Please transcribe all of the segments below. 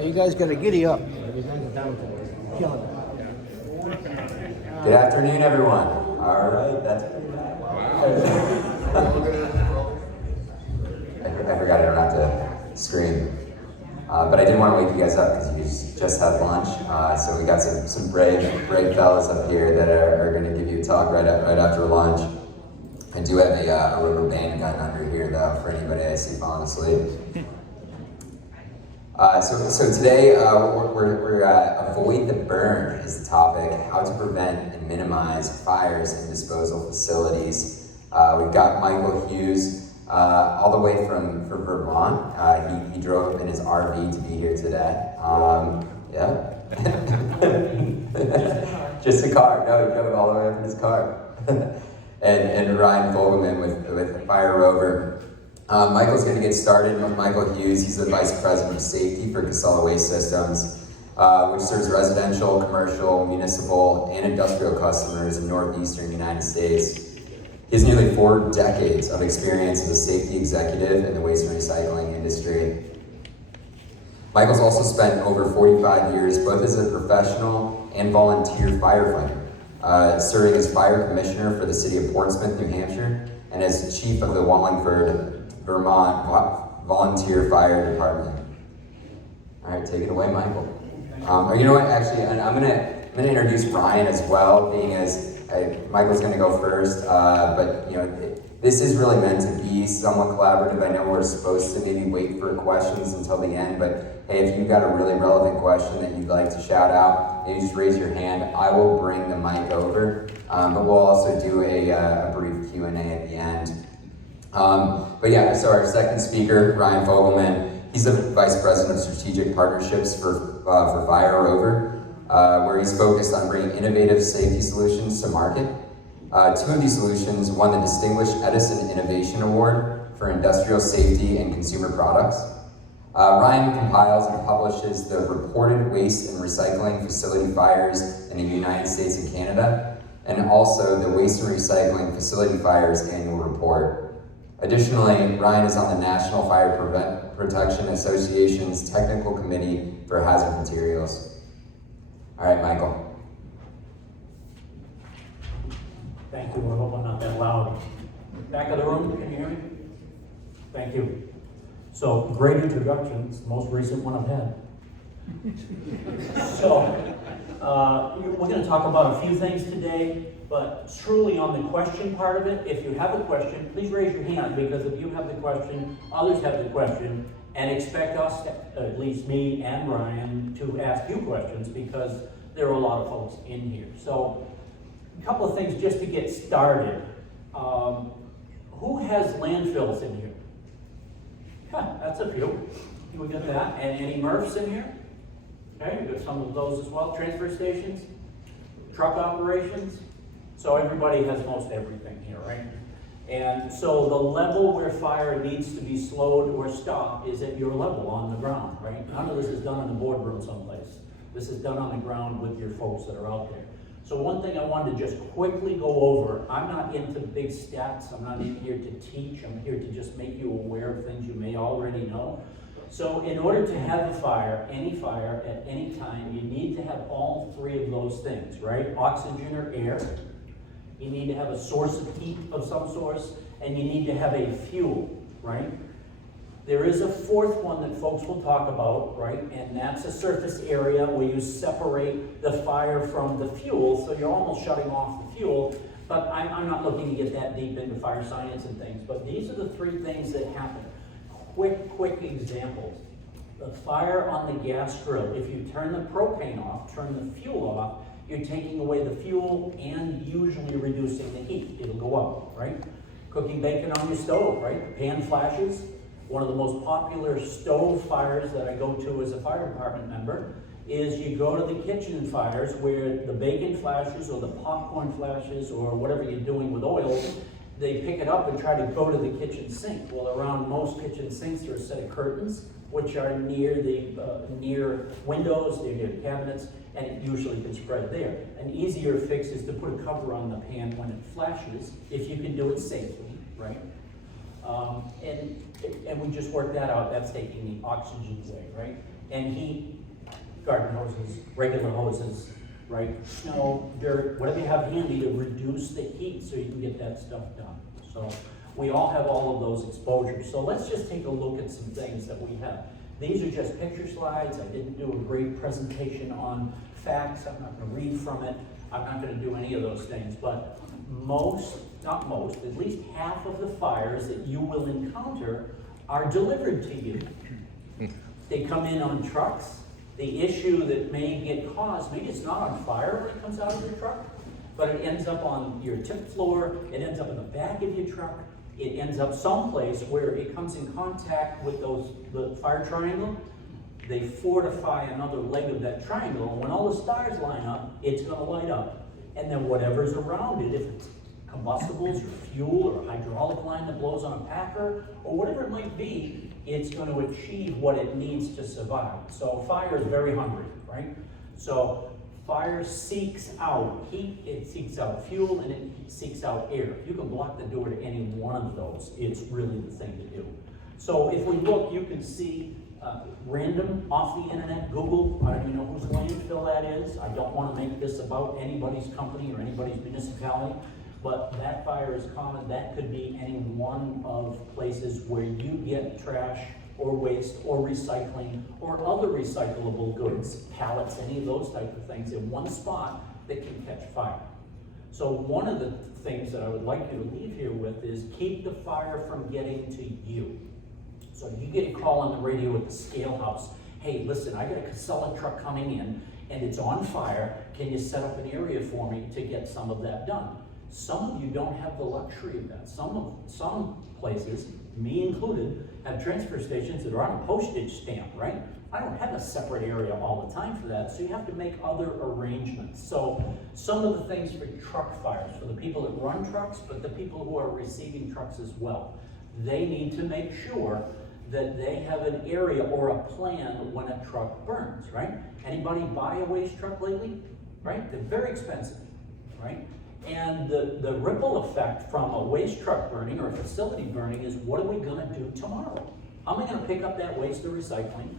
You guys got to giddy up. Killing it. Good afternoon, everyone. All right, that's. I forgot I don't have to scream, but I did want to wake you guys up because you just had lunch. So we got some brave fellas up here that are going to give you a talk right after lunch. I do have a rubber band gun under here though for anybody I see falling asleep. So today we're avoid the burn is the topic, how to prevent and minimize fires in disposal facilities. We've got Michael Hughes all the way from Vermont. He drove in his RV to be here today. Yeah. Just a car. No, he drove all the way up in his car. and Ryan Fogelman with Fire Rover. Michael's going to get started with Michael Hughes. He's the Vice President of Safety for Casella Waste Systems, which serves residential, commercial, municipal, and industrial customers in northeastern United States. He has nearly 4 decades of experience as a safety executive in the waste and recycling industry. Michael's also spent over 45 years both as a professional and volunteer firefighter, serving as fire commissioner for the city of Portsmouth, New Hampshire, and as chief of the Wallingford, Vermont Volunteer Fire Department. All right, take it away, Michael. You know what? Actually, I'm gonna introduce Ryan as well, being as Michael's gonna go first. But you know, this is really meant to be somewhat collaborative. I know we're supposed to maybe wait for questions until the end, but hey, if you've got a really relevant question that you'd like to shout out, maybe just raise your hand. I will bring the mic over, but we'll also do a brief Q&A at the end. But yeah, so our second speaker, Ryan Fogelman, he's the Vice President of Strategic Partnerships for Fire Rover, where he's focused on bringing innovative safety solutions to market. 2 of these solutions won the Distinguished Edison Innovation Award for Industrial Safety and Consumer Products. Ryan compiles and publishes the Reported Waste and Recycling Facility Fires in the United States and Canada, and also the Waste and Recycling Facility Fires Annual Report. Additionally, Ryan is on the National Fire Protection Association's Technical Committee for Hazard Materials. All right, Michael. Thank you. I hope I'm not that loud. Back of the room, can you hear me? Thank you. So, great introduction. It's the most recent one I've had. So, we're going to talk about a few things today, but truly on the question part of it, if you have a question, please raise your hand, because if you have the question, others have the question, and expect us, at least me and Ryan, to ask you questions, because there are a lot of folks in here. So, a couple of things just to get started. Who has landfills in here? Yeah, that's a few. We got that. And any MRFs in here? Okay, we got some of those as well. Transfer stations, truck operations. So everybody has most everything here, right? And so the level where fire needs to be slowed or stopped is at your level on the ground, right? None of this is done in the boardroom someplace. This is done on the ground with your folks that are out there. So one thing I wanted to just quickly go over, I'm not into big stats, I'm not in here to teach, I'm here to just make you aware of things you may already know. So in order to have a fire, any fire at any time, you need to have all 3 of those things, right? Oxygen or air, you need to have a source of heat of some source, and you need to have a fuel, right? There is a 4th one that folks will talk about, right? And that's a surface area where you separate the fire from the fuel, so you're almost shutting off the fuel. But I'm not looking to get that deep into fire science and things, but these are the 3 things that happen. Quick examples. The fire on the gas grill, if you turn the propane off, turn the fuel off, you're taking away the fuel and usually reducing the heat. It'll go up, right? Cooking bacon on your stove, right? Pan flashes. One of the most popular stove fires that I go to as a fire department member is you go to the kitchen fires where the bacon flashes or the popcorn flashes or whatever you're doing with oil, they pick it up and try to go to the kitchen sink. Well, around most kitchen sinks there are a set of curtains which are near the near windows, near cabinets, and it usually can spread there. An easier fix is to put a cover on the pan when it flashes, if you can do it safely, right? And we just worked that out. That's taking the oxygen away, right? and heat, garden hoses, regular hoses, right? Snow, dirt, whatever you have handy to reduce the heat so you can get that stuff done. So we all have all of those exposures. So let's just take a look at some things that we have. These are just picture slides. I didn't do a great presentation on facts. I'm not going to read from it. I'm not going to do any of those things. But not most, at least half of the fires that you will encounter are delivered to you. They come in on trucks. The issue that may get caused, maybe it's not on fire when it comes out of your truck, but it ends up on your tip floor, it ends up in the back of your truck, it ends up someplace where it comes in contact with the fire triangle. They fortify another leg of that triangle, and when all the stars line up, it's going to light up. And then whatever's around it, if it's combustibles or fuel or a hydraulic line that blows on a packer, or whatever it might be, it's going to achieve what it needs to survive. So fire is very hungry, right? So fire seeks out heat, it seeks out fuel, and it seeks out air. If you can block the door to any one of those, it's really the thing to do. So if we look, you can see random off the internet, Google, I don't even know whose landfill that is. I don't want to make this about anybody's company or anybody's municipality, but that fire is common. That could be any one of places where you get trash or waste or recycling or other recyclable goods, pallets, any of those type of things in one spot that can catch fire. So one of the things that I would like you to leave here with is keep the fire from getting to you. So you get a call on the radio at the scale house. Hey, listen, I got a Casella truck coming in and it's on fire. Can you set up an area for me to get some of that done? Some of you don't have the luxury of that. Some places, me included, have transfer stations that are on a postage stamp, right? I don't have a separate area all the time for that, so you have to make other arrangements. So some of the things for truck fires, for the people that run trucks, but the people who are receiving trucks as well, they need to make sure that they have an area or a plan when a truck burns, right? Anybody buy a waste truck lately? Right? They're very expensive, right? And the ripple effect from a waste truck burning or a facility burning is, what are we gonna do tomorrow? How am I gonna pick up that waste or recycling?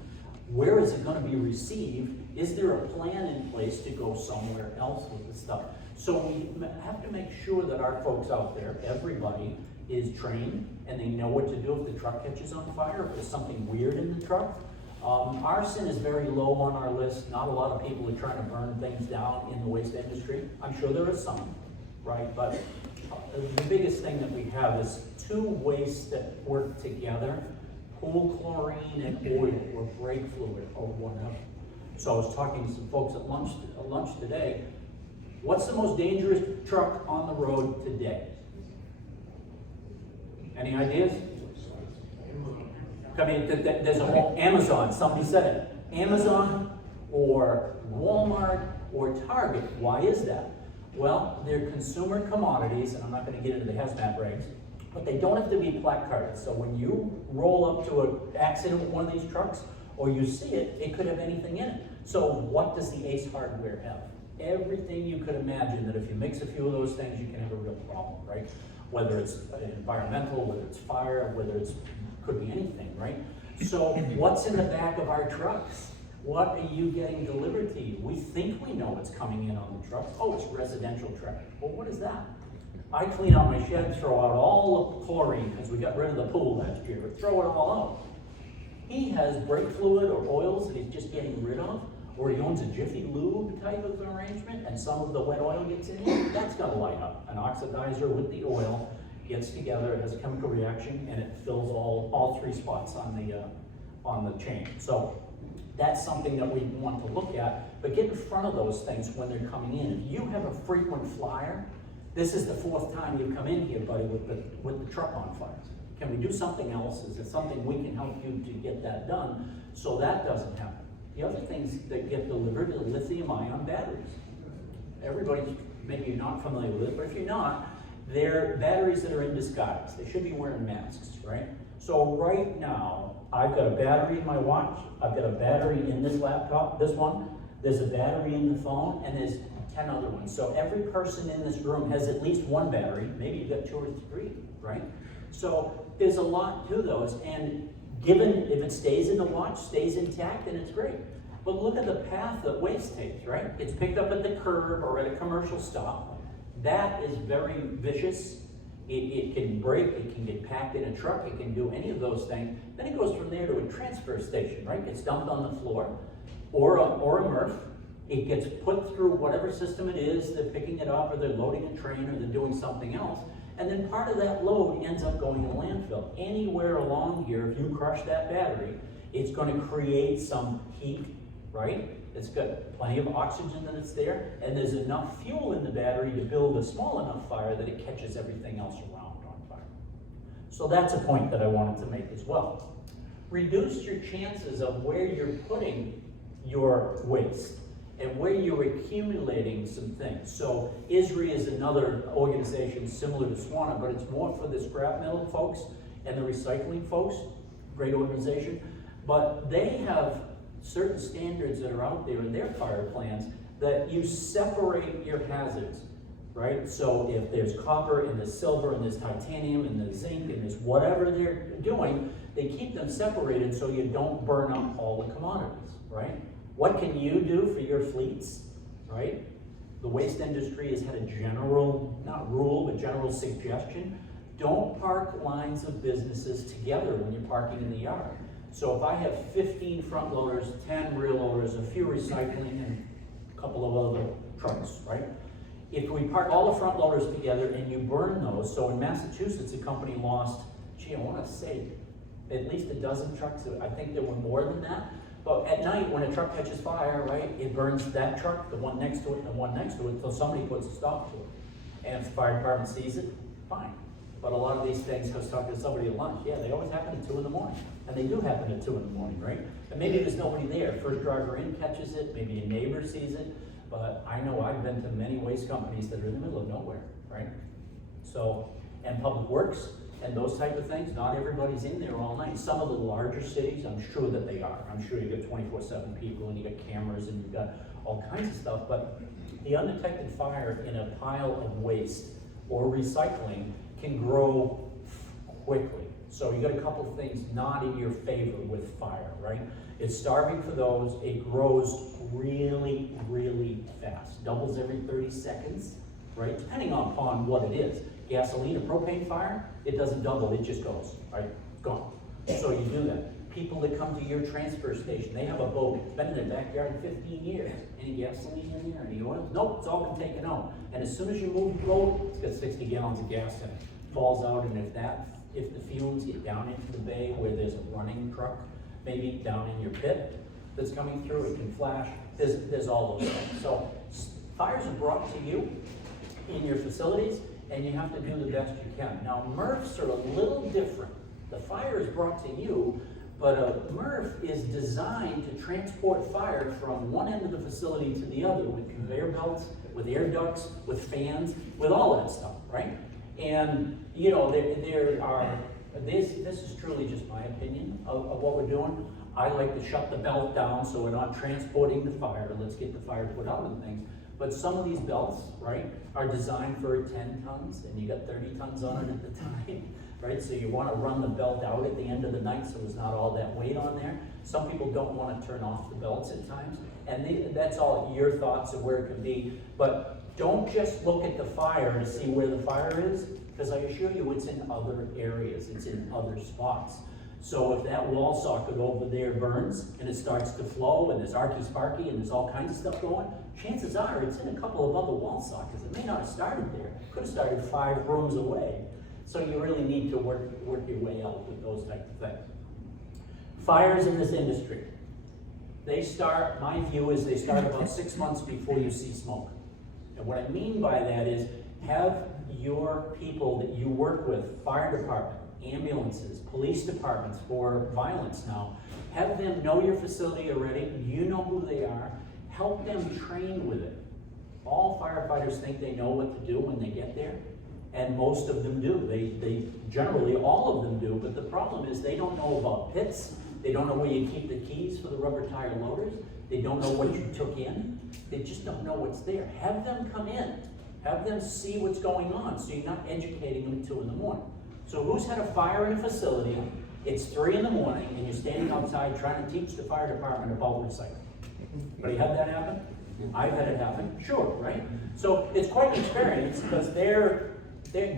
Where is it gonna be received? Is there a plan in place to go somewhere else with the stuff? So we have to make sure that our folks out there, everybody, is trained and they know what to do if the truck catches on fire, if there's something weird in the truck. Arson is very low on our list. Not a lot of people are trying to burn things down in the waste industry. I'm sure there is some, right? But the biggest thing that we have is two wastes that work together: pool chlorine and oil, or brake fluid, or whatever. So I was talking to some folks at lunch today. What's the most dangerous truck on the road today? Any ideas? I mean, there's a whole Amazon, somebody said it. Amazon or Walmart or Target. Why is that? Well, they're consumer commodities, and I'm not going to get into the hazmat regs, but they don't have to be placarded. So when you roll up to an accident with one of these trucks, or you see it, it could have anything in it. So what does the ACE hardware have? Everything you could imagine that if you mix a few of those things, you can have a real problem, right? Whether it's environmental, whether it's fire, whether it's, could be anything, right? So what's in the back of our trucks? What are you getting delivered to you? We think we know what's coming in on the trucks. Oh, it's residential traffic. Well, what is that? I clean out my shed, throw out all the chlorine, because we got rid of the pool last year, throw it all out. He has brake fluid or oils that he's just getting rid of, or he owns a Jiffy Lube type of arrangement, and some of the wet oil gets in here, that's gonna light up. An oxidizer with the oil gets together, it has a chemical reaction, and it fills all three spots on the chain. So that's something that we want to look at, but get in front of those things when they're coming in. If you have a frequent flyer, this is the fourth time you've come in here, buddy, with the truck on fire. Can we do something else? Is there something we can help you to get that done so that doesn't happen? The other things that get delivered are lithium-ion batteries. Everybody's maybe not familiar with it, but if you're not, they're batteries that are in disguise. They should be wearing masks, right? So right now, I've got a battery in my watch, I've got a battery in this laptop, this one, there's a battery in the phone, and there's 10 other ones. So every person in this room has at least one battery, maybe you've got 2 or 3, right? So there's a lot to those, and Given if it stays in the watch, stays intact, then it's great. But look at the path that waste takes, right? It's picked up at the curb or at a commercial stop. That is very vicious. It can break, it can get packed in a truck, it can do any of those things. Then it goes from there to a transfer station, right? Gets dumped on the floor, or a MRF. It gets put through whatever system it is, they're picking it up, or they're loading a train, or they're doing something else. And then part of that load ends up going in a landfill. Anywhere along here, if you crush that battery, it's going to create some heat, right? It's got plenty of oxygen that it's there, and there's enough fuel in the battery to build a small enough fire that it catches everything else around on fire. So that's a point that I wanted to make as well. Reduce your chances of where you're putting your waste and where you're accumulating some things. So ISRI is another organization similar to SWANA, but it's more for the scrap metal folks and the recycling folks, great organization. But they have certain standards that are out there in their fire plans that you separate your hazards, right? So if there's copper and there's silver and there's titanium and there's zinc and there's whatever they're doing, they keep them separated so you don't burn up all the commodities, right? What can you do for your fleets, right? The waste industry has had a general, not rule, but general suggestion. Don't park lines of businesses together when you're parking in the yard. So if I have 15 front loaders, 10 rear loaders, a few recycling, and a couple of other trucks, right? If we park all the front loaders together and you burn those, so in Massachusetts, a company lost, I want to say, at least a dozen trucks. I think there were more than that. But at night, when a truck catches fire, right, it burns that truck, the one next to it, and the one next to it, until somebody puts a stop to it. And if the fire department sees it, fine. But a lot of these things, I was talking to somebody at lunch, yeah, they always happen at 2 in the morning. And they do happen at 2 in the morning, right? And maybe there's nobody there. First driver in catches it, maybe a neighbor sees it. But I know I've been to many waste companies that are in the middle of nowhere, right? So, and public works and those type of things, not everybody's in there all night. Some of the larger cities, I'm sure that they are. I'm sure you got 24/7 people and you got cameras and you've got all kinds of stuff. But the undetected fire in a pile of waste or recycling can grow quickly. So you got a couple of things not in your favor with fire, right? It's starving for those. It grows really, really fast. Doubles every 30 seconds, right? Depending upon what it is. Gasoline or propane fire, it doesn't double, it just goes, right? Gone. So you do that. People that come to your transfer station, they have a boat, it's been in their backyard 15 years. Any gasoline in there, any oil? Nope, it's all been taken out. And as soon as you move the boat, it's got 60 gallons of gas in it. Falls out, and if the fumes get down into the bay where there's a running truck, maybe down in your pit that's coming through, it can flash. There's all those things. So fires are brought to you in your facilities, and you have to do the best you can. Now, MRFs are a little different. The fire is brought to you, but a MRF is designed to transport fire from one end of the facility to the other with conveyor belts, with air ducts, with fans, with all that stuff, right? And, you know, this is truly just my opinion of what we're doing. I like to shut the belt down so we're not transporting the fire. Let's get the fire put out and things. But some of these belts, right, are designed for 10 tons, and you got 30 tons on it at the time, right? So you want to run the belt out at the end of the night so there's not all that weight on there. Some people don't want to turn off the belts at times, and that's all your thoughts of where it could be. But don't just look at the fire to see where the fire is, because I assure you it's in other areas, it's in other spots. So if that wall socket over there burns and it starts to flow and there's arky-sparky and there's all kinds of stuff going, chances are it's in a couple of other wall sockets. It may not have started there. It could have started 5 rooms away. So you really need to work your way out with those types of things. Fires in this industry. They start, my view is they start about 6 months before you see smoke. And what I mean by that is have your people that you work with, fire department, ambulances, police departments for violence now, have them know your facility already, you know who they are, help them train with it. All firefighters think they know what to do when they get there, and most of them do. They generally, all of them do, but the problem is they don't know about pits, they don't know where you keep the keys for the rubber tire loaders, they don't know what you took in, they just don't know what's there. Have them come in, have them see what's going on, so you're not educating them at 2 in the morning. So who's had a fire in a facility It's 3 in the morning and you're standing outside trying to teach the fire department about recycling. Anybody had that happen? I've had it happen, sure, right? So it's quite an experience because they're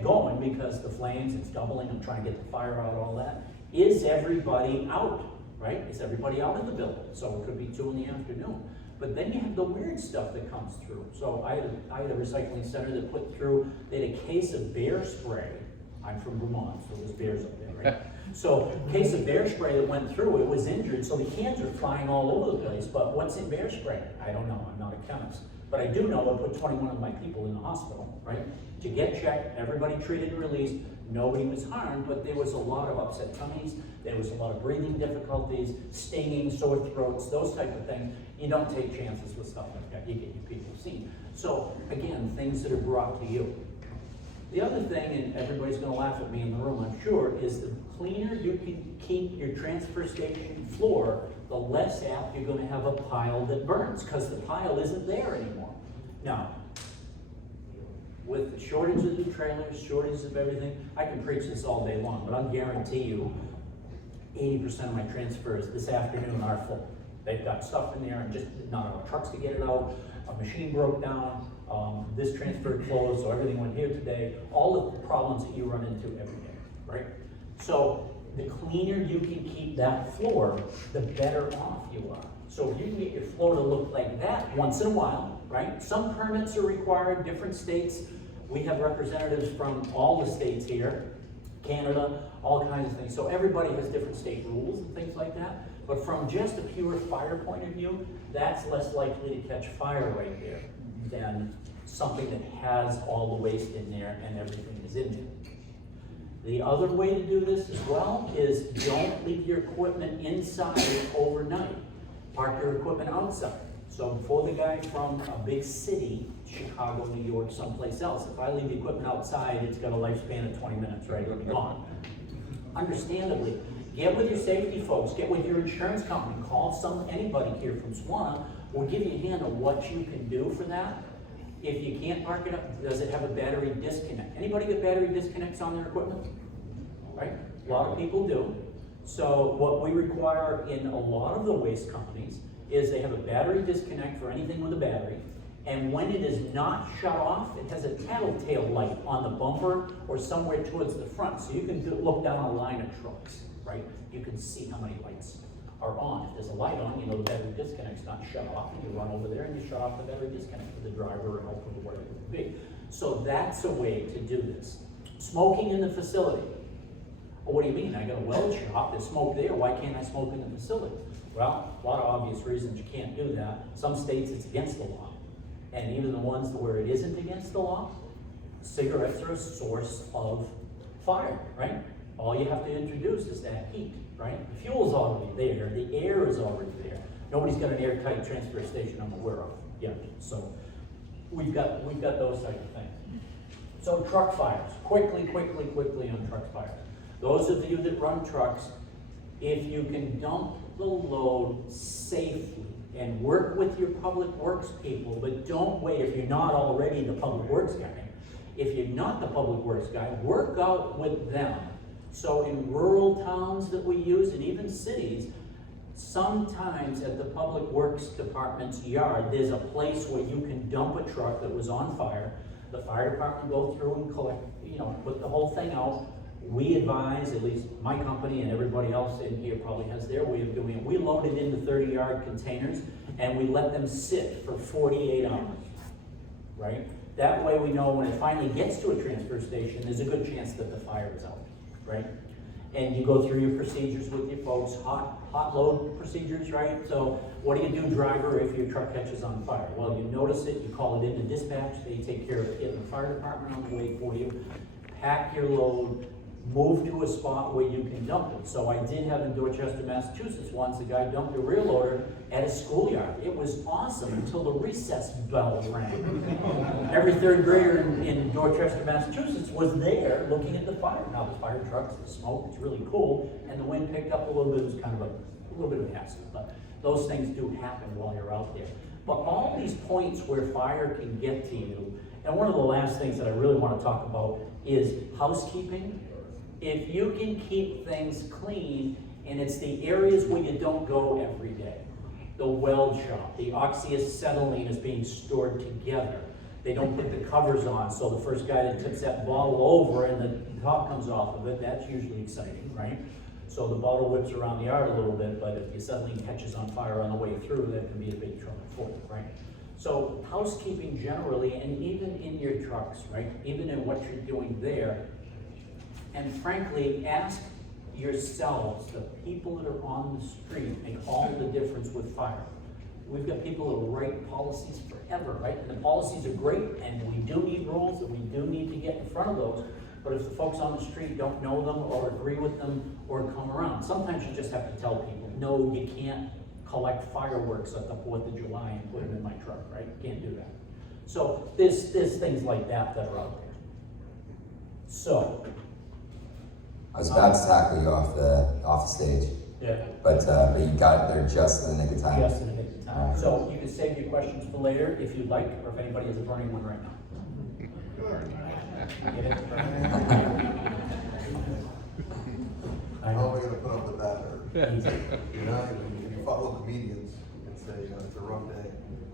going because the flames, it's doubling, I'm trying to get the fire out, all that. Is everybody out, right? Is everybody out in the building? So it could be 2 in the afternoon. But then you have the weird stuff that comes through. So I had a recycling center that put through, they had a case of bear spray. I'm from Vermont, so there's bears up there, right? So a case of bear spray that went through, it was injured, so the cans are flying all over the place. But what's in bear spray? I don't know, I'm not a chemist. But I do know I put 21 of my people in the hospital, right? To get checked, everybody treated and released, nobody was harmed, but there was a lot of upset tummies, there was a lot of breathing difficulties, stinging, sore throats, those type of things. You don't take chances with stuff like that, you get your people seen. So again, things that are brought to you. The other thing, and everybody's gonna laugh at me in the room, I'm sure, is the cleaner you can keep your transfer station floor, the less apt you're gonna have a pile that burns, because the pile isn't there anymore. Now, with the shortage of the trailers, shortage of everything, I can preach this all day long, but I'll guarantee you 80% of my transfers this afternoon are full. They've got stuff in there and just not enough trucks to get it out, a machine broke down, this transfer closed, so everything went here today, all of the problems that you run into every day, right? So the cleaner you can keep that floor, the better off you are. So if you can get your floor to look like that once in a while, right? Some permits are required, different states. We have representatives from all the states here, Canada, all kinds of things. So everybody has different state rules and things like that. But from just a pure fire point of view, that's less likely to catch fire right there than something that has all the waste in there and everything is in there. The other way to do this as well is don't leave your equipment inside overnight. Park your equipment outside. So before the guy from a big city, Chicago, New York, someplace else, if I leave the equipment outside, it's got a lifespan of 20 minutes, right? It'll be gone. Understandably, get with your safety folks, get with your insurance company, call anybody here from SWANA. We'll give you a hand on what you can do for that. If you can't park it up, does it have a battery disconnect? Anybody get battery disconnects on their equipment? Right? A lot of people do. So what we require in a lot of the waste companies is they have a battery disconnect for anything with a battery, and when it is not shut off, it has a tattletale light on the bumper or somewhere towards the front, so you can look down a line of trucks, right? You can see how many lights are on. If there's a light on, you know the battery disconnect's not shut off, and you run over there and you shut off the battery disconnect for the driver or helper or whatever it would be. So that's a way to do this. Smoking in the facility. Well, what do you mean? I got a weld shop, there's smoke there, why can't I smoke in the facility? Well, a lot of obvious reasons you can't do that. Some states it's against the law. And even the ones where it isn't against the law, cigarettes are a source of fire, right? All you have to introduce is that heat, right? The fuel's already there, the air is already there. Nobody's got an airtight transfer station I'm aware of yet. So we've got those type of things. So truck fires, quickly on truck fires. Those of you that run trucks, if you can dump the load safely and work with your public works people, but don't wait if you're not already the public works guy. If you're not the public works guy, work out with them. So in rural towns that we use, and even cities, sometimes at the public works department's yard, there's a place where you can dump a truck that was on fire. The fire department go through and collect, put the whole thing out. We advise, at least my company and everybody else in here probably has their way of doing it. We load it into 30-yard containers and we let them sit for 48 hours, right? That way we know when it finally gets to a transfer station, there's a good chance that the fire is out, right? And you go through your procedures with your folks, hot load procedures, right? So what do you do, driver, if your truck catches on fire? Well, you notice it, you call it into dispatch, they take care of it in the fire department on the way for you, pack your load, move to a spot where you can dump it. So I did have in Dorchester, Massachusetts once, a guy dumped a rear loader at a schoolyard. It was awesome until the recess bell rang. Every third grader in Dorchester, Massachusetts was there looking at the fire. Now the fire trucks, the smoke, it's really cool, and the wind picked up a little bit. It was kind of a little bit of a hassle, but those things do happen while you're out there. But all these points where fire can get to you, and one of the last things that I really want to talk about is housekeeping If you can keep things clean, and it's the areas where you don't go every day. The weld shop, the oxyacetylene is being stored together. They don't put the covers on, so the first guy that tips that bottle over and the top comes off of it, that's usually exciting, right? So the bottle whips around the yard a little bit, but if the acetylene catches on fire on the way through, that can be a big trouble for you, right? So housekeeping generally, and even in your trucks, right? Even in what you're doing there, and frankly, ask yourselves, the people that are on the street make all the difference with fire. We've got people who write policies forever, right? And the policies are great, and we do need rules, and we do need to get in front of those. But if the folks on the street don't know them, or agree with them, or come around, sometimes you just have to tell people, no, you can't collect fireworks at the 4th of July and put them in my truck, right? You can't do that. So there's things like that that are out there. So. I was about to tackle you off the stage. Yeah. But you got there just in the nick of time. Just in the nick of time. So you can save your questions for later if you'd like, or if anybody has a burning one right now. Get it? How am I gonna put up with that? You know, if you follow comedians and say, you know, it's a rough day.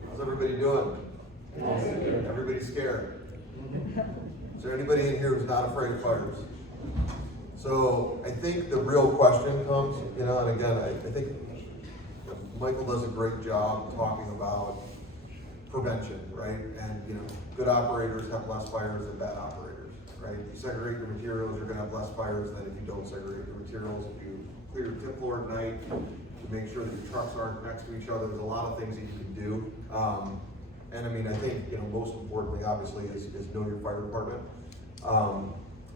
How's everybody doing? Everybody's scared. Is there anybody in here who's not afraid of fires? So I think the real question comes, you know, and again, I think Michael does a great job talking about prevention, right? And, you know, good operators have less fires than bad operators, right? If you segregate your materials, you're gonna have less fires than if you don't segregate your materials. If you clear your tip floor at night to make sure that your trucks aren't next to each other, there's a lot of things that you can do. And I mean, I think, you know, most importantly, obviously, is know your fire department.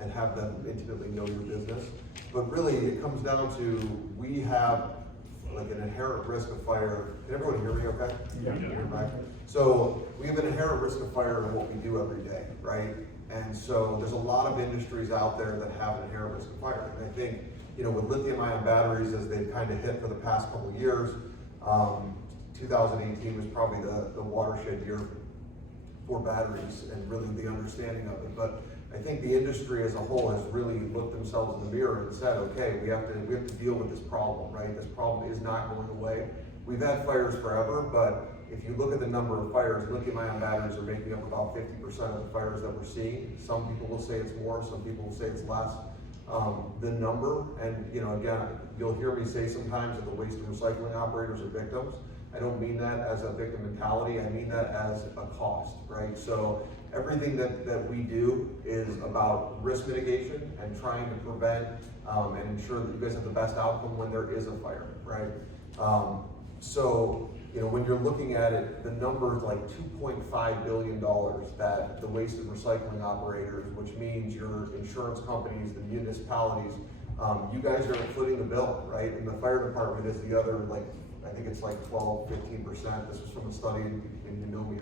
And have them intimately know your business. But really, it comes down to, we have like an inherent risk of fire. Can everyone hear me okay? Yeah. So we have an inherent risk of fire in what we do every day, right? And so there's a lot of industries out there that have an inherent risk of fire. And I think, you know, with lithium-ion batteries, as they've kind of hit for the past couple of years, 2018 was probably the watershed year for batteries and really the understanding of it. But I think the industry as a whole has really looked themselves in the mirror and said, okay, we have to deal with this problem, right? This problem is not going away. We've had fires forever, but if you look at the number of fires, lithium-ion batteries are making up about 50% of the fires that we're seeing. Some people will say it's more, some people will say it's less. The number, and you know, again, you'll hear me say sometimes that the waste and recycling operators are victims. I don't mean that as a victim mentality, I mean that as a cost, right? So everything that we do is about risk mitigation and trying to prevent and ensure that you guys have the best outcome when there is a fire, right? So, you know, when you're looking at it, the number is like $2.5 billion that the waste and recycling operators, which means your insurance companies, the municipalities, you guys are footing the bill, right? And the fire department is the other, like, I think it's like 12-15%. This was from a study in Pneumonia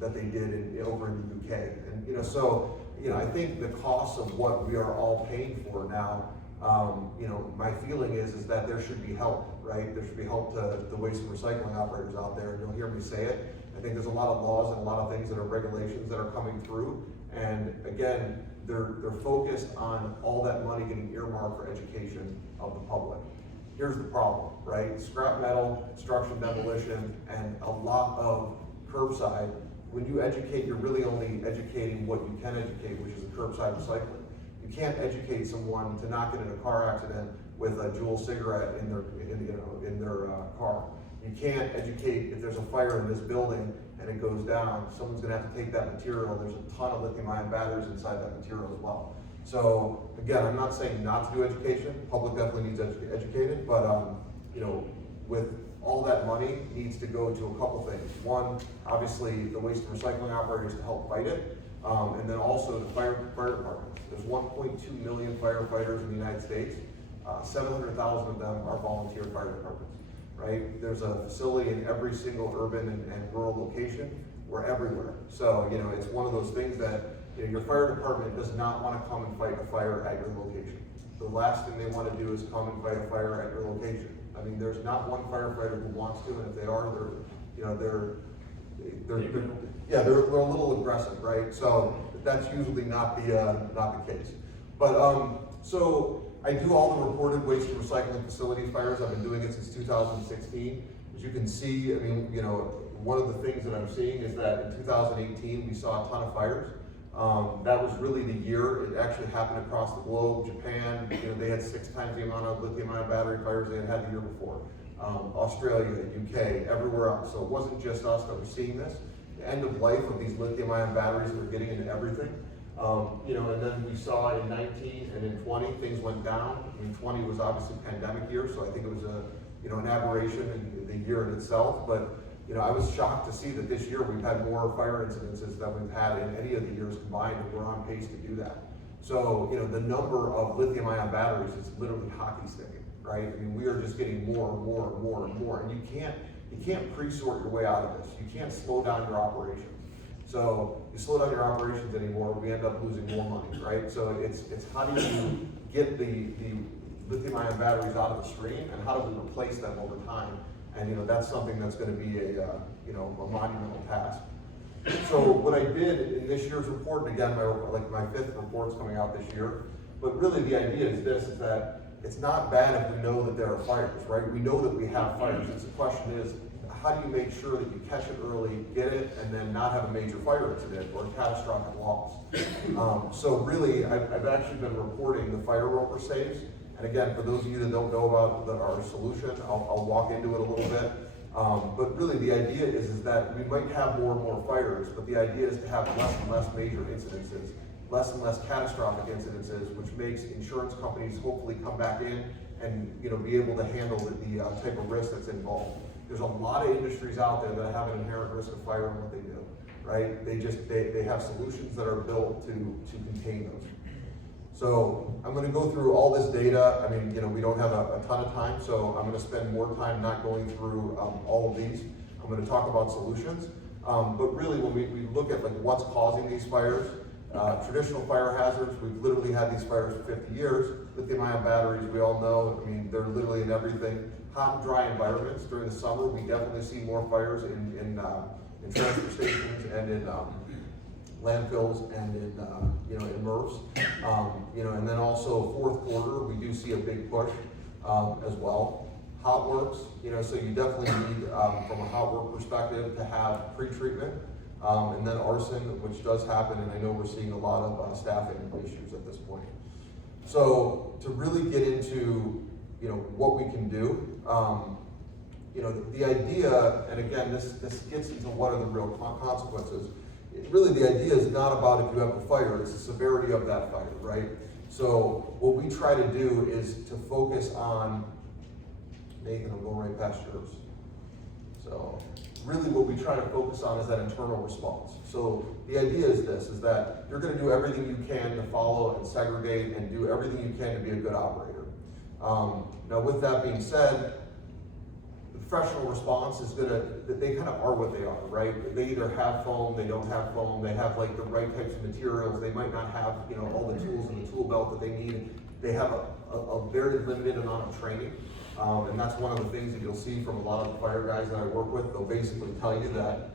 that they did over in the UK. And you know, so you know, I think the cost of what we are all paying for now, you know, my feeling is that there should be help, right? There should be help to the waste and recycling operators out there. And you'll hear me say it. I think there's a lot of laws and a lot of things that are regulations that are coming through. And again, they're focused on all that money getting earmarked for education of the public. Here's the problem, right? Scrap metal, construction, demolition, and a lot of curbside. When you educate, you're really only educating what you can educate, which is the curbside recycling. You can't educate someone to not get in a car accident with a Juul cigarette in their car. You can't educate if there's a fire in this building and it goes down, someone's gonna have to take that material. There's a ton of lithium-ion batteries inside that material as well. So again, I'm not saying not to do education. Public definitely needs educated, but you know, with all that money needs to go to a couple things. One, obviously the waste and recycling operators to help fight it, and then also the fire departments. There's 1.2 million firefighters in the United States. 700,000 of them are volunteer fire departments, right? There's a facility in every single urban and rural location. We're everywhere. So, you know, it's one of those things that, you know, your fire department does not want to come and fight a fire at your location. The last thing they want to do is come and fight a fire at your location. I mean, there's not one firefighter who wants to, and if they are, they're a little aggressive, right? So that's usually not the case. But so I do all the reported waste and recycling facilities fires. I've been doing it since 2016. As you can see, I mean, you know, one of the things that I'm seeing is that in 2018 we saw a ton of fires. That was really the year. It actually happened across the globe. Japan, you know, they had 6 times the amount of lithium-ion battery fires they had had the year before. Australia, UK, everywhere else. So it wasn't just us that were seeing this. The end of life of these lithium-ion batteries were getting into everything. You know, and then we saw in 19 and in 20 things went down. I mean, 20 was obviously pandemic year, so I think it was a, you know, an aberration in the year in itself. But you know, I was shocked to see that this year we've had more fire incidences than we've had in any of the years combined, and we're on pace to do that. So, you know, the number of lithium-ion batteries is literally hockey sticking, right? I mean, we are just getting more and more and more and more, and you can't pre-sort your way out of this. You can't slow down your operations. So you slow down your operations anymore, we end up losing more money, right? So it's how do you get the lithium-ion batteries out of the stream, and how do we replace them over time? And you know, that's something that's going to be a you know, a monumental task. So what I did in this year's report, and again, my 5th report's coming out this year, but really the idea is this, is that it's not bad if we know that there are fires, right? We know that we have fires. It's the question is, how do you make sure that you catch it early, get it, and then not have a major fire incident or a catastrophic loss? So really, I've actually been reporting the fire roper saves. And again, for those of you that don't know about our solution, I'll walk into it a little bit. But really the idea is that we might have more and more fires, but the idea is to have less and less major incidences, less and less catastrophic incidences, which makes insurance companies hopefully come back in and, you know, be able to handle the type of risk that's involved. There's a lot of industries out there that have an inherent risk of fire in what they do, right? They have solutions that are built to contain those. So I'm going to go through all this data. I mean, you know, we don't have a ton of time, so I'm going to spend more time not going through all of these. I'm going to talk about solutions. But really, when we look at like what's causing these fires, traditional fire hazards, we've literally had these fires for 50 years. Lithium-ion batteries, we all know, I mean, they're literally in everything. Hot and dry environments during the summer, we definitely see more fires in transfer stations and in landfills and in you know, in MRFs. You know, and then also 4th quarter, we do see a big push as well. Hot works, you know, so you definitely need, from a hot work perspective, to have pre-treatment. And then arson, which does happen, and I know we're seeing a lot of staffing issues at this point. So to really get into, you know, what we can do, you know, the idea, and again, this gets into what are the real consequences. Really, the idea is not about if you have a fire, it's the severity of that fire, right? So what we try to do is to focus on, Nathan, I'm going right past yours. So really what we try to focus on is that internal response. So the idea is this, is that you're going to do everything you can to follow and segregate and do everything you can to be a good operator. Now with that being said, the professional response is they kind of are what they are, right? They either have foam, they don't have foam, they have like the right types of materials, they might not have, you know, all the tools in the tool belt that they need. They have a very limited amount of training. And that's one of the things that you'll see from a lot of the fire guys that I work with. They'll basically tell you that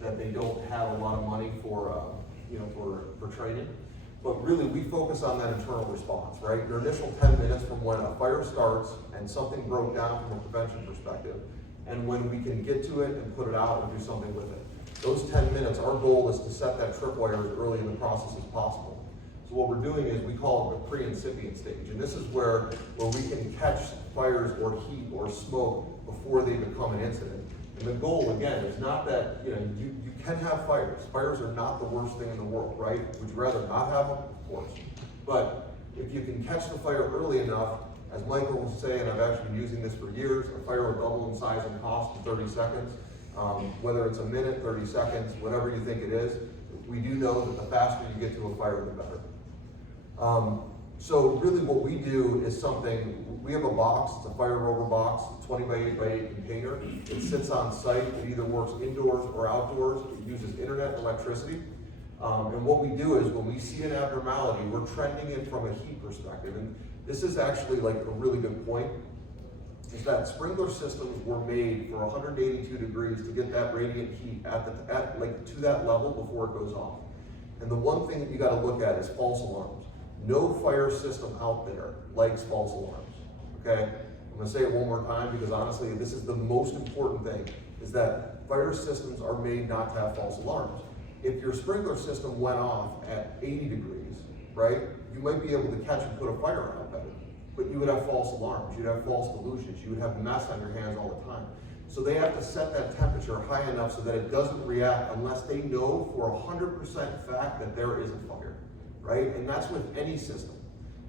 that they don't have a lot of money for you know, for training. But really, we focus on that internal response, right? Your initial 10 minutes from when a fire starts and something broke down from a prevention perspective, and when we can get to it and put it out and do something with it. Those 10 minutes, our goal is to set that tripwire as early in the process as possible. So what we're doing is we call it the pre-incipient stage, and this is where we can catch fires or heat or smoke before they become an incident. And the goal, again, is not that, you know, you can have fires. Fires are not the worst thing in the world, right? Would you rather not have them? Of course. But if you can catch the fire early enough, as Michael was saying, I've actually been using this for years, a fire will double in size and cost in 30 seconds. Whether it's a minute, 30 seconds, whatever you think it is, we do know that the faster you get to a fire, the better. So really what we do is something, we have a box, it's a fire rover box, 20 by 8 by 8 container. It sits on site, it either works indoors or outdoors, it uses internet and electricity. And what we do is when we see an abnormality, we're trending it from a heat perspective. And this is actually like a really good point, is that sprinkler systems were made for 182 degrees to get that radiant heat to that level before it goes off. And the one thing that you gotta look at is false alarms. No fire system out there likes false alarms, okay? I'm gonna say it one more time because honestly, this is the most important thing, is that fire systems are made not to have false alarms. If your sprinkler system went off at 80 degrees, right, you might be able to catch and put a fire out better, but you would have false alarms, you'd have false dilutions, you would have mess on your hands all the time. So they have to set that temperature high enough so that it doesn't react unless they know for 100% fact that there is a fire, right? And that's with any system.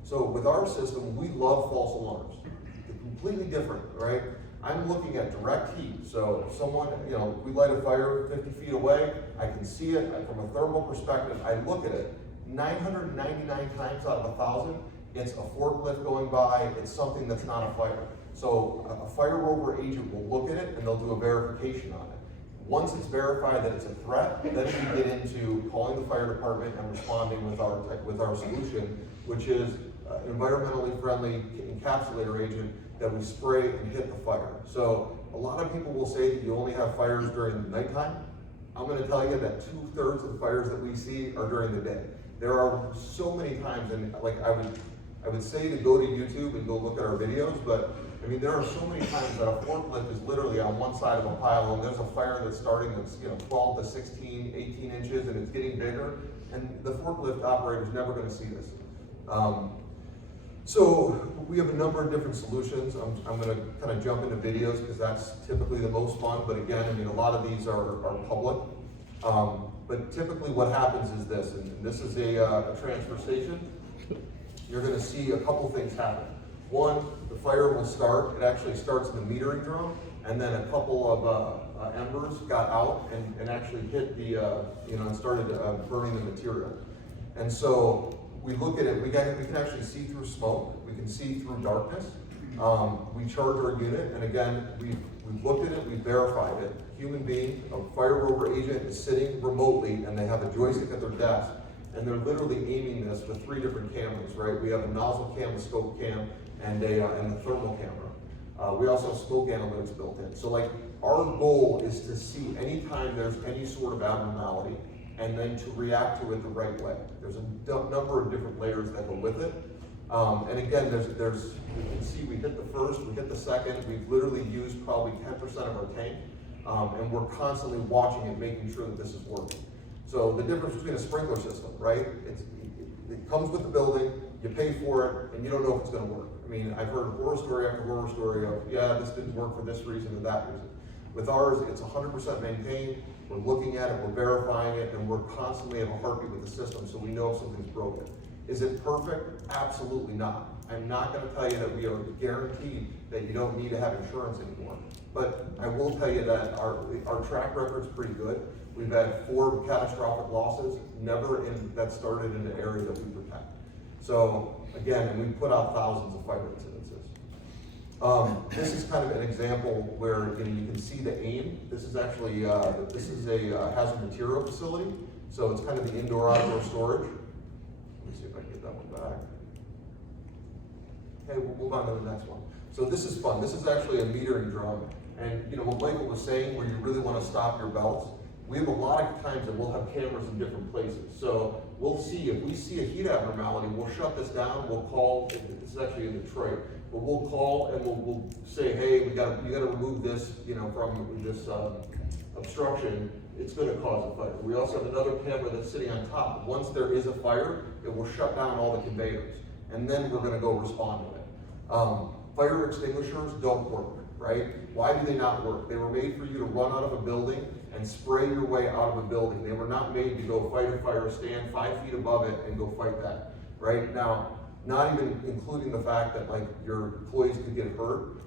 So with our system, we love false alarms. They're completely different, right? I'm looking at direct heat. So if someone, we light a fire 50 feet away, I can see it from a thermal perspective. I look at it 999 times out of 1,000, it's a forklift going by, it's something that's not a fire. So a fire rover agent will look at it and they'll do a verification on it. Once it's verified that it's a threat, then we get into calling the fire department and responding with our solution, which is an environmentally friendly encapsulator agent that we spray and hit the fire. So a lot of people will say that you only have fires during the nighttime. I'm going to tell you that 2/3 of the fires that we see are during the day. There are so many times, and like I would say to go to YouTube and go look at our videos, but I mean, there are so many times that a forklift is literally on one side of a pile and there's a fire that's starting that's 12 to 16, 18 inches and it's getting bigger, and the forklift operator is never going to see this. So we have a number of different solutions. I'm going to kind of jump into videos because that's typically the most fun, but again, I mean, a lot of these are public. But typically what happens is this, and this is a transfer station. You're going to see a couple things happen. One, the fire will start. It actually starts in the metering drum, and then a couple of embers got out and actually hit the, and started burning the material. And so we look at it, we can actually see through smoke, we can see through darkness. We charge our unit, and again, we've looked at it, we've verified it. Human being, a fire rover agent is sitting remotely, and they have a joystick at their desk, and they're literally aiming this with 3 different cameras, right? We have a nozzle cam, a scope cam, and a thermal camera. We also have smoke analytics built in. So like, our goal is to see anytime there's any sort of abnormality, and then to react to it the right way. There's a number of different layers that go with it. And again, you can see we hit the first, we hit the second, we've literally used probably 10% of our tank, and we're constantly watching it, making sure that this is working. So the difference between a sprinkler system, right? It comes with the building, you pay for it, and you don't know if it's gonna work. I mean, I've heard horror story after horror story of, yeah, this didn't work for this reason or that reason. With ours, it's 100% maintained, we're looking at it, we're verifying it, and we're constantly have a heartbeat with the system so we know if something's broken. Is it perfect? Absolutely not. I'm not going to tell you that we are guaranteed that you don't need to have insurance anymore. But I will tell you that our track record is pretty good. We've had 4 catastrophic losses, never that started in the area that we protect. So again, and we put out thousands of fire incidences. This is kind of an example where you can see the aim. This is actually a hazard material facility. So it's kind of the indoor-outdoor storage. Let me see if I can get that one back. Okay, we'll move on to the next one. So this is fun. This is actually a metering drum. And what Michael was saying, where you really want to stop your belts, we have a lot of times that we'll have cameras in different places. So we'll see, if we see a heat abnormality, we'll shut this down, we'll call, this is actually in Detroit, but we'll call and we'll say, hey, you gotta remove this, from this obstruction, it's gonna cause a fire. We also have another camera that's sitting on top. Once there is a fire, it will shut down all the conveyors, and then we're gonna go respond to it. Fire extinguishers don't work, right? Why do they not work? They were made for you to run out of a building and spray your way out of a building. They were not made to go fight a fire, stand 5 feet above it and go fight that, right? Now, not even including the fact that your employees could get hurt.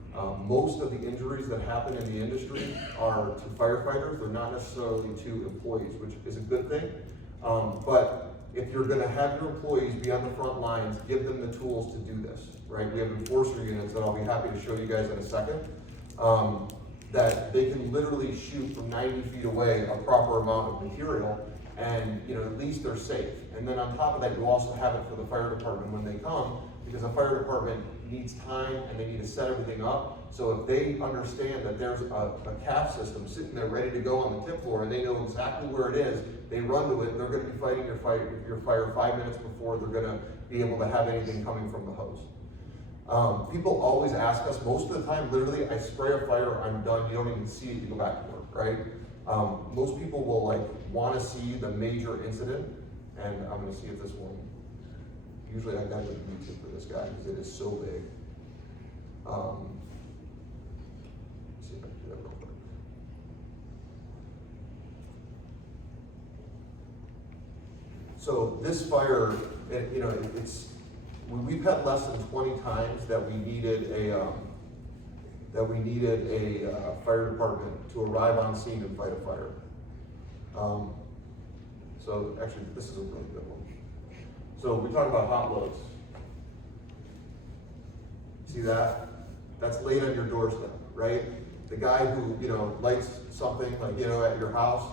Most of the injuries that happen in the industry are to firefighters. They're not necessarily to employees, which is a good thing. But if you're gonna have your employees be on the front lines, give them the tools to do this, right? We have enforcer units that I'll be happy to show you guys in a second. That they can literally shoot from 90 feet away a proper amount of material, and at least they're safe. And then on top of that, you also have it for the fire department when they come, because the fire department needs time and they need to set everything up. So if they understand that there's a CAF system sitting there ready to go on the tip floor and they know exactly where it is, they run to it, they're gonna be fighting your fire 5 minutes before they're gonna be able to have anything coming from the hose. People always ask us, most of the time, literally, I spray a fire, I'm done, you don't even see it, you go back to work, right? Most people will wanna see the major incident, and I'm gonna see if this one, usually I gotta go to YouTube for this guy, because it is so big. Let's see if I can do that real quick. So this fire, we've had less than 20 times that we needed a fire department to arrive on scene and fight a fire. So actually, this is a really good one. So we talk about hot loads. See that? That's laid on your doorstep, right? The guy who, lights something at your house.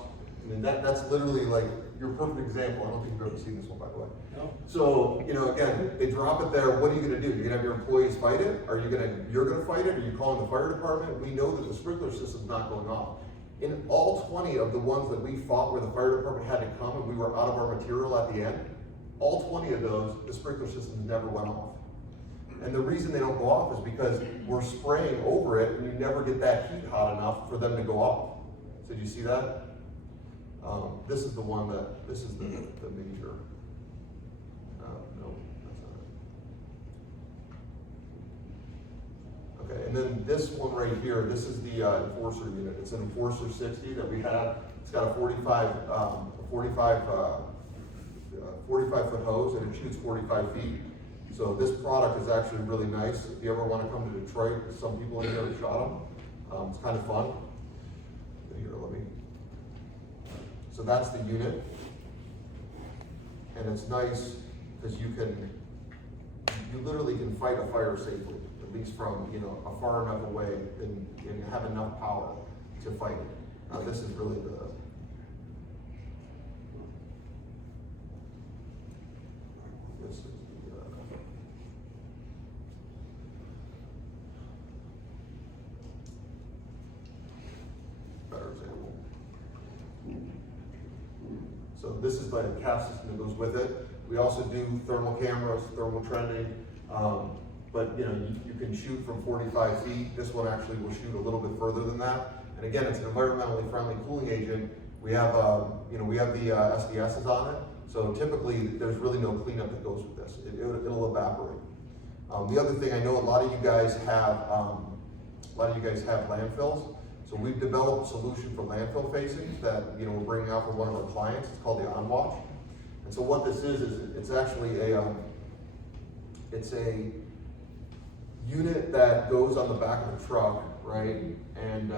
I mean, that's literally your perfect example. I don't think you've ever seen this one, by the way. No. So, again, they drop it there. What are you gonna do? You're gonna have your employees fight it? You're gonna fight it? Are you calling the fire department? We know that the sprinkler system's not going off. In all 20 of the ones that we fought where the fire department had to come and we were out of our material at the end, all 20 of those, the sprinkler systems never went off. And the reason they don't go off is because we're spraying over it and you never get that heat hot enough for them to go off. So did you see that? This is the one this is the major. No, that's not it. Okay, and then this one right here, this is the Enforcer unit. It's an Enforcer 60 that we have. It's got a 45 foot hose and it shoots 45 feet. So this product is actually really nice. If you ever want to come to Detroit, some people in here have shot them. It's kind of fun. Here, so that's the unit. And it's nice because you literally can fight a fire safely, at least from, a far enough away and have enough power to fight it. This is really this is better example. So this is the CAF system that goes with it. We also do thermal cameras, thermal trending, but you can shoot from 45 feet. This one actually will shoot a little bit further than that. And again, it's an environmentally friendly cooling agent. We have the SDSs on it. So typically, there's really no cleanup that goes with this. It'll evaporate. The other thing, I know a lot of you guys have landfills. So we've developed a solution for landfill facings that we're bringing out for one of our clients. It's called the OnWatch. And so what this is it's actually a unit that goes on the back of the truck, right? And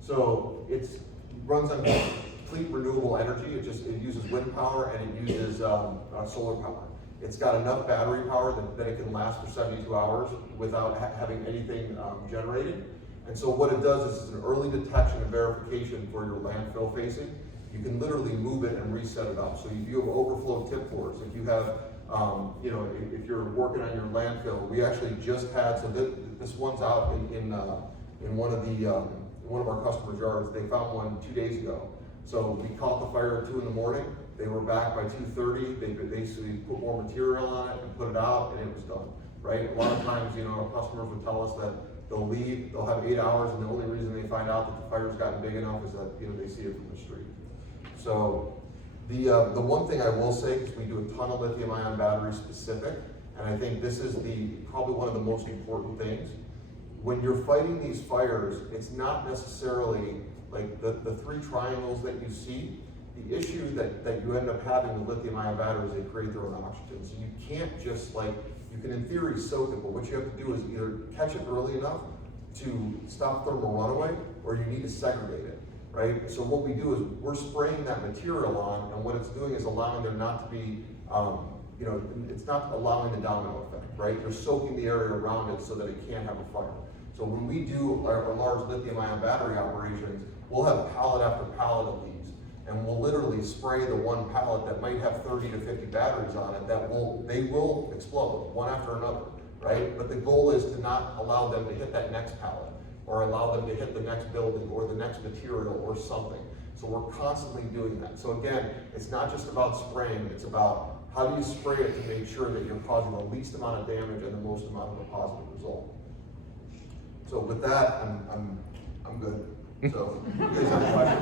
so it runs on complete renewable energy. It uses wind power and it uses solar power. It's got enough battery power that it can last for 72 hours without having anything generated. And so what it does is it's an early detection and verification for your landfill facing. You can literally move it and reset it up. So if you have overflow tip floors, if you have, if you're working on your landfill, we actually just had, so this one's out in one of our customers' yards. They found one 2 days ago. So we caught the fire at 2 in the morning. They were back by 2:30. They basically put more material on it and put it out, and it was done. Right? A lot of times, our customers would tell us that they'll leave, they'll have 8 hours, and the only reason they find out that the fire's gotten big enough is that they see it from the street. So the one thing I will say is we do a ton of lithium-ion battery specific, and I think this is probably one of the most important things. When you're fighting these fires, it's not necessarily like the 3 triangles that you see. The issue that you end up having with lithium-ion batteries, they create their own oxygen. So you can't just you can in theory soak it, but what you have to do is either catch it early enough to stop thermal runaway, or you need to segregate it, right? So what we do is we're spraying that material on, and what it's doing is allowing there not to be, it's not allowing the domino effect, right? You're soaking the area around it so that it can't have a fire. So when we do our large lithium-ion battery operations, we'll have pallet after pallet of these. And we'll literally spray the one pallet that might have 30 to 50 batteries on it they will explode, one after another, right? But the goal is to not allow them to hit that next pallet, or allow them to hit the next building, or the next material, or something. So we're constantly doing that. So again, it's not just about spraying, it's about how do you spray it to make sure that you're causing the least amount of damage and the most amount of a positive result. So with that, I'm good. So, you guys have a question?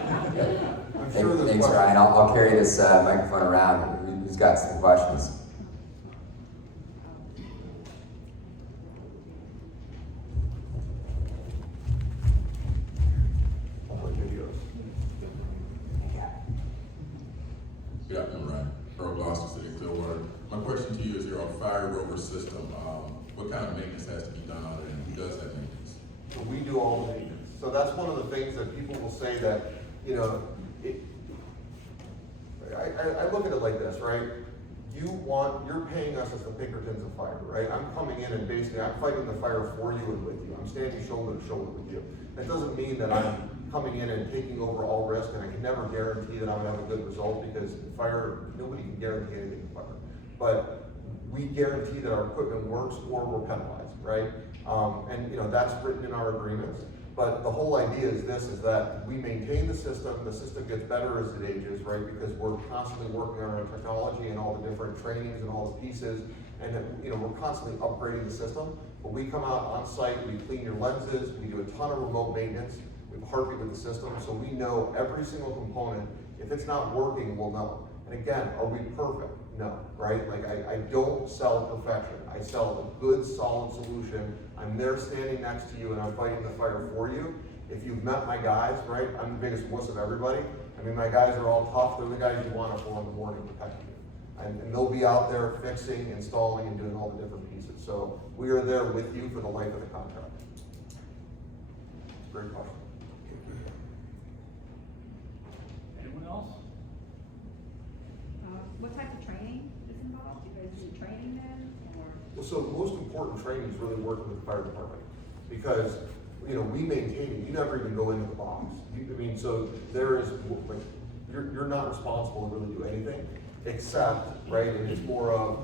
I'm sure there's Thanks, questions. Ryan. I'll carry this microphone around. Who's got some questions? Good afternoon, Ryan. Earl Gloucester, City of Stillwater. My question to you is, you're on fire rover system. What kind of maintenance has to be done on it, and who does that maintenance? So we do all the maintenance. So that's one of the things that people will say that, you know, I look at it like this, right? You're paying us as the Pinkertons of fire, right? I'm coming in and basically I'm fighting the fire for you and with you. I'm standing shoulder to shoulder with you. That doesn't mean that I'm coming in and taking over all risk, and I can never guarantee that I'm gonna have a good result, because in fire, nobody can guarantee anything in fire. But we guarantee that our equipment works or we're penalized, right? And you know, that's written in our agreements. But the whole idea is this, is that we maintain the system gets better as it ages, right? Because we're constantly working on our technology and all the different trainings and all the pieces, and you know, we're constantly upgrading the system. But we come out on site, we clean your lenses, we do a ton of remote maintenance, we have heartbeat with the system, so we know every single component. If it's not working, we'll know. And again, are we perfect? No, right? Like I don't sell perfection. I sell a good, solid solution. I'm there standing next to you and I'm fighting the fire for you. If you've met my guys, right? I'm the biggest wuss of everybody. I mean, my guys are all tough. They're the guys you want up 4 in the morning protecting you. And they'll be out there fixing, installing, and doing all the different pieces. So we are there with you for the life of the contract. Great question. Anyone else? What type of training is involved? Do you guys do training then, or? Well, so the most important training is really working with the fire department, because, you know, we maintain it. You never even go into the box. I mean, so there is, like, you're not responsible to really do anything, except, right, and it's more of,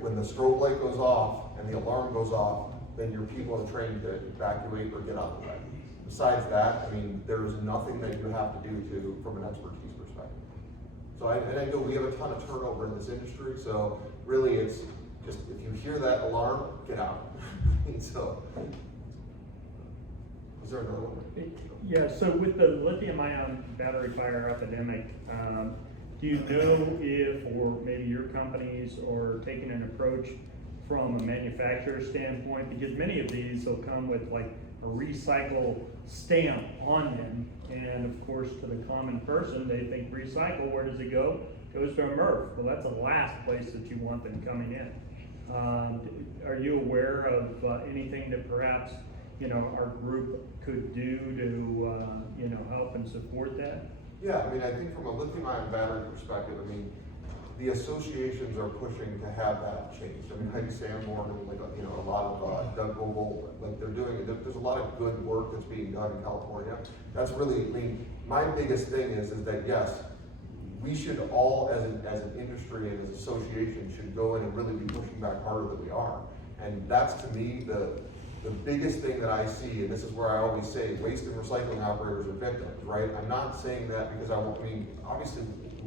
when the strobe light goes off and the alarm goes off, then your people are trained to evacuate or get out of the way. Besides that, I mean, there is nothing that you have to do from an expertise perspective. So I know we have a ton of turnover in this industry, so really it's just, if you hear that alarm, get out. So, is there another one? Yeah, so with the lithium-ion battery fire epidemic, do you know if, or maybe your companies are taking an approach from a manufacturer standpoint? Because many of these will come with like a recycle stamp on them, and of course to the common person, they think recycle, where does it go? It goes to a MRF. Well, that's the last place that you want them coming in. Are you aware of anything that perhaps, you know, our group could do to, you know, help and support that? Yeah, I mean, I think from a lithium-ion battery perspective, I mean, the associations are pushing to have that changed. I mean, Heidi Sanborn and, like, you know, a lot of Doug Vogel, like, they're doing it. There's a lot of good work that's being done in California. That's really, I mean, my biggest thing is that yes, we should all, as an industry and as association, should go in and really be pushing back harder than we are. And that's, to me, the biggest thing that I see, and this is where I always say waste and recycling operators are victims, right? I'm not saying that because I mean, obviously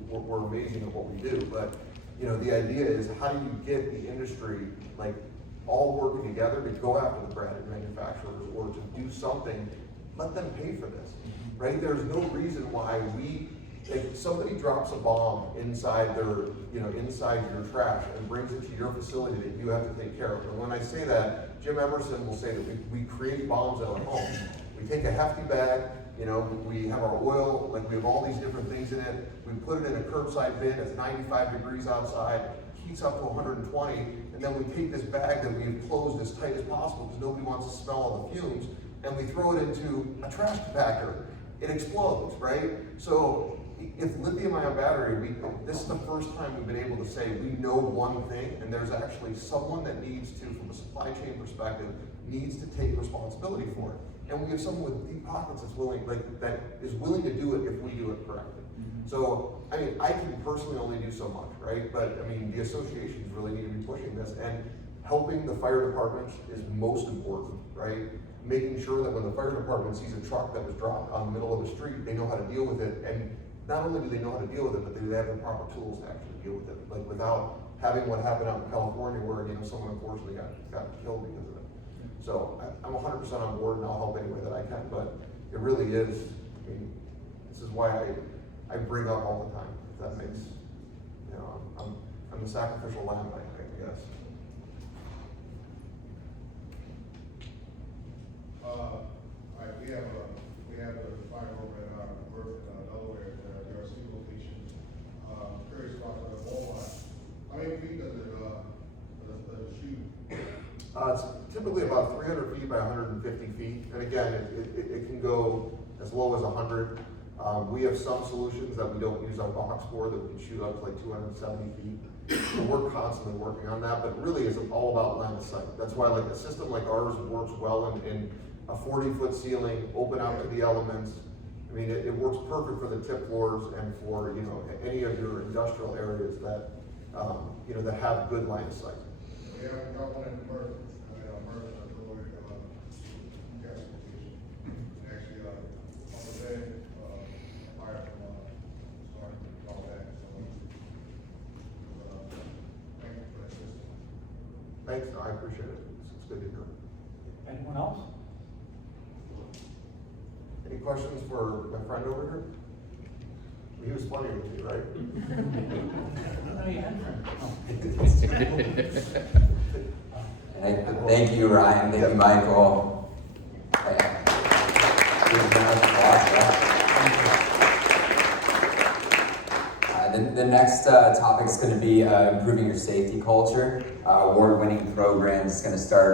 we're amazing at what we do, but you know, the idea is, how do you get the industry, like, all working together to go after the branded manufacturers, or to do something? Let them pay for this, right? There's no reason why if somebody drops a bomb inside their, you know, inside your trash and brings it to your facility that you have to take care of. And when I say that, Jim Emerson will say that we create bombs at our home. We take a hefty bag, you know, we have our oil, like we have all these different things in it. We put it in a curbside bin. It's 95 degrees outside, heats up to 120, and then we take this bag that we've closed as tight as possible because nobody wants to smell all the fumes, and we throw it into a trash compactor. It explodes, right? So, if lithium-ion battery, this is the first time we've been able to say we know one thing, and there's actually someone that needs to, from a supply chain perspective, needs to take responsibility for it. And we have someone with deep pockets that's willing, that is willing to do it if we do it correctly. So, I mean, I can personally only do so much, right? But, I mean, the associations really need to be pushing this, and helping the fire departments is most important, right? Making sure that when the fire department sees a truck that was dropped on the middle of the street, they know how to deal with it, and not only do they know how to deal with it, but they have the proper tools to actually deal with it, like without having what happened out in California where, you know, someone unfortunately got killed because of it. So I'm 100% on board, and I'll help any way that I can, but it really is, I mean, this is why I bring up all the time, if that makes, you know, I'm the sacrificial lamb, I guess. Right, we have a fire over at our work in Delaware. There are 6 locations. Curious about the Walmart. How many feet does it shoot? It's typically about 300 feet by 150 feet, and again, it can go as low as 100. We have some solutions that we don't use our box for that we can shoot up to like 270 feet. So we're constantly working on that, but really it's all about line of sight. That's why like a system like ours works well in a 40-foot ceiling, open out to the elements. I mean, it works perfect for the tip floors and for, you know, any of your industrial areas that, you know, that have good line of sight. We have got one in Merton. Merton, I go over gas station. Actually, on the day, fire from starting and all that. So, thank you for that system. Thanks, I appreciate it. It's good to hear. Anyone else? Any questions for my friend over here? He was funny with me, right? No, you hadn't. Thank you, Ryan. Thank you, Michael. The next topic is going to be improving your safety culture. Award-winning program is going to start